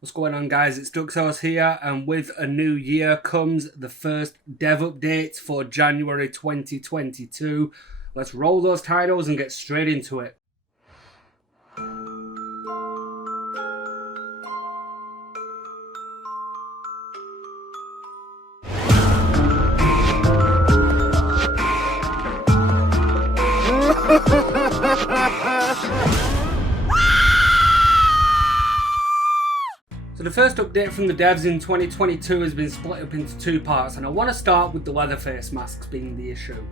What's going on, guys? It's Duxos here, and with a new year comes the first dev update for January 2022. Let's roll those titles and get straight into it. So the first update from the devs in 2022 has been split up into two parts, and I want to start with the Leatherface masks being the issue.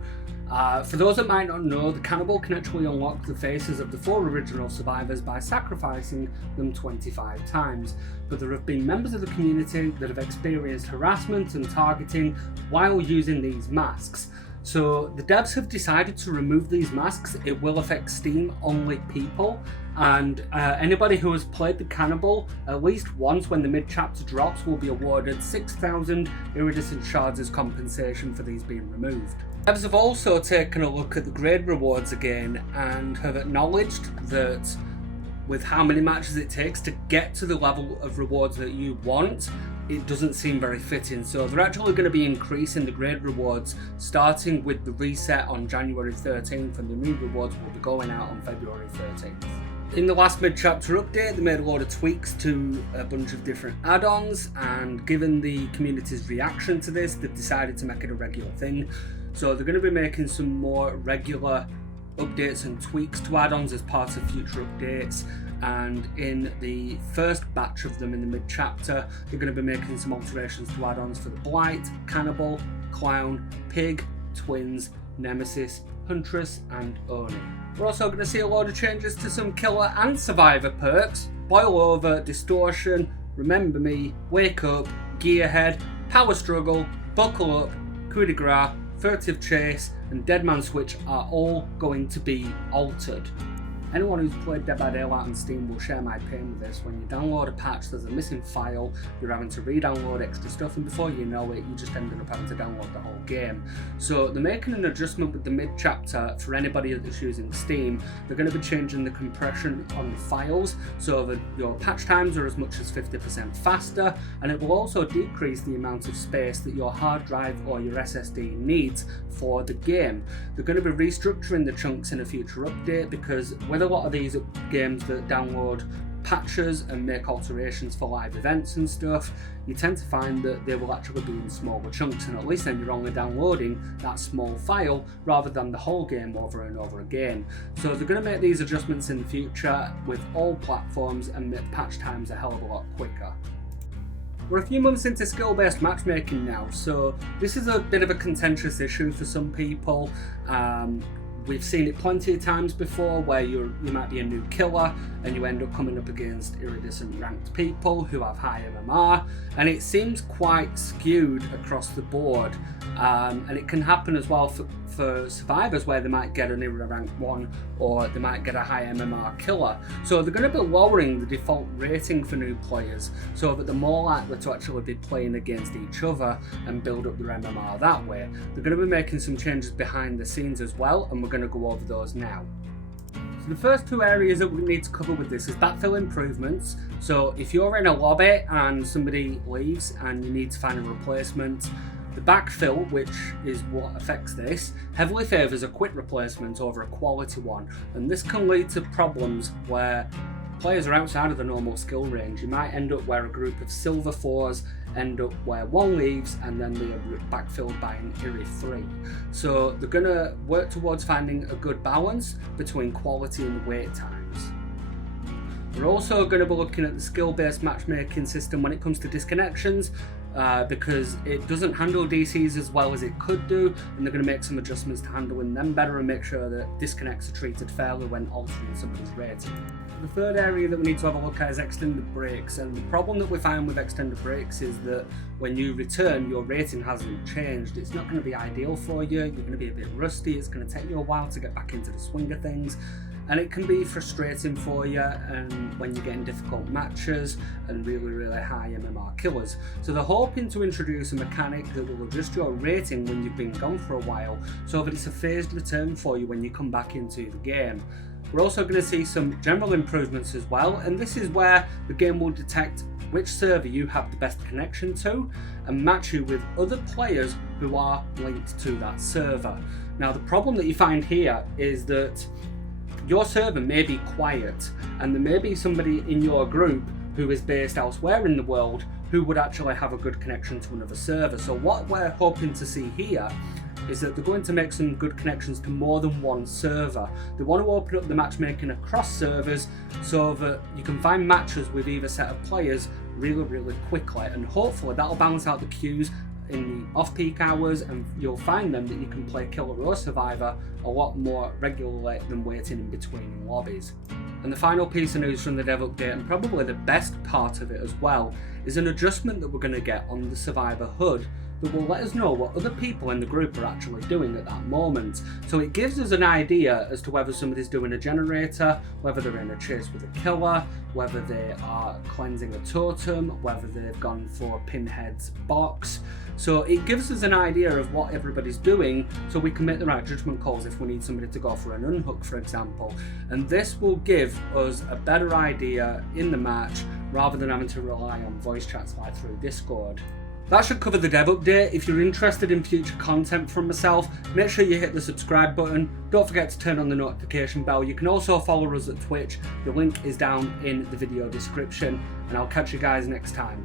For those that might not know, the cannibal can actually unlock the faces of the 4 original survivors by sacrificing them 25 times, but there have been members of the community that have experienced harassment and targeting while using these masks. So the devs have decided to remove these masks. It will affect Steam only people, and anybody who has played the cannibal at least once when the mid-chapter drops will be awarded 6,000 iridescent shards as compensation for these being removed. Devs have also taken a look at the grade rewards again and have acknowledged that with how many matches it takes to get to the level of rewards that you want, it doesn't seem very fitting. So they're actually going to be increasing the grade rewards starting with the reset on January 13th, and the new rewards will be going out on February 13th. In the last mid-chapter update, they made a lot of tweaks to a bunch of different add-ons, and given the community's reaction to this, they've decided to make it a regular thing. So they're going to be making some more regular updates and tweaks to add-ons as part of future updates, and in the first batch of them in the mid-chapter they're going to be making some alterations to add-ons for the Blight, Cannibal, Clown, Pig, Twins, Nemesis, Huntress and Oni. We're also going to see a load of changes to some Killer and Survivor perks: Boil Over, Distortion, Remember Me, Wake Up, Gearhead, Power Struggle, Buckle Up, Coup de Grace, Furtive Chase and Dead Man Switch are all going to be altered. Anyone who's played Dead by Daylight on Steam will share my pain with this. When you download a patch, there's a missing file, you're having to re-download extra stuff, and before you know it, you just ended up having to download the whole game. So they're making an adjustment with the mid-chapter for anybody that's using Steam. They're going to be changing the compression on the files so that your patch times are as much as 50% faster, and it will also decrease the amount of space that your hard drive or your SSD needs for the game. They're going to be restructuring the chunks in a future update, because with a lot of these games that download patches and make alterations for live events and stuff, you tend to find that they will actually be in smaller chunks, and at least then you're only downloading that small file rather than the whole game over and over again. So they're going to make these adjustments in the future with all platforms and make patch times a hell of a lot quicker. We're a few months into skill-based matchmaking now, so this is a bit of a contentious issue for some people. We've seen it plenty of times before where you might be a new killer and you end up coming up against iridescent ranked people who have high MMR, and it seems quite skewed across the board, and it can happen as well for survivors where they might get an iridescent ranked 1 or they might get a high MMR killer. So they're going to be lowering the default rating for new players so that they're more likely to actually be playing against each other and build up their MMR that way. They're going to be making some changes behind the scenes as well, and we're going to go over those now. So the first two areas that we need to cover with this is backfill improvements. So if you're in a lobby and somebody leaves and you need to find a replacement, the backfill, which is what affects this, heavily favours a quick replacement over a quality one, and this can lead to problems where players are outside of the normal skill range. You might end up where a group of silver 4s end up where one leaves and then they are backfilled by an Iri 3. So they're going to work towards finding a good balance between quality and wait times. We're also going to be looking at the skill-based matchmaking system when it comes to disconnections, because it doesn't handle DCs as well as it could do, and they're going to make some adjustments to handling them better and make sure that disconnects are treated fairly when altering somebody's rating. The third area that we need to have a look at is extended breaks, and the problem that we find with extended breaks is that when you return, your rating hasn't changed. It's not going to be ideal for you, you're going to be a bit rusty, it's going to take you a while to get back into the swing of things, and it can be frustrating for you and when you're getting difficult matches and really high MMR killers. So they're hoping to introduce a mechanic that will adjust your rating when you've been gone for a while, so that it's a phased return for you when you come back into the game. We're also going to see some general improvements as well, and this is where the game will detect which server you have the best connection to and match you with other players who are linked to that server. Now the problem that you find here is that your server may be quiet and there may be somebody in your group who is based elsewhere in the world who would actually have a good connection to another server. So what we're hoping to see here is that they're going to make some good connections to more than one server. They want to open up the matchmaking across servers so that you can find matches with either set of players really quickly, and hopefully that'll balance out the queues in the off-peak hours, and you'll find them that you can play Killer or Survivor a lot more regularly than waiting in between lobbies. And the final piece of news from the dev update, and probably the best part of it as well, is an adjustment that we're going to get on the Survivor HUD that will let us know what other people in the group are actually doing at that moment. So it gives us an idea as to whether somebody's doing a generator, whether they're in a chase with a killer, whether they are cleansing a totem, whether they've gone for Pinhead's box. So it gives us an idea of what everybody's doing so we can make the right judgment calls if we need somebody to go for an unhook, for example. And this will give us a better idea in the match rather than having to rely on voice chats like through Discord. That should cover the dev update. If you're interested in future content from myself, make sure you hit the subscribe button. Don't forget to turn on the notification bell. You can also follow us at Twitch. The link is down in the video description, and I'll catch you guys next time.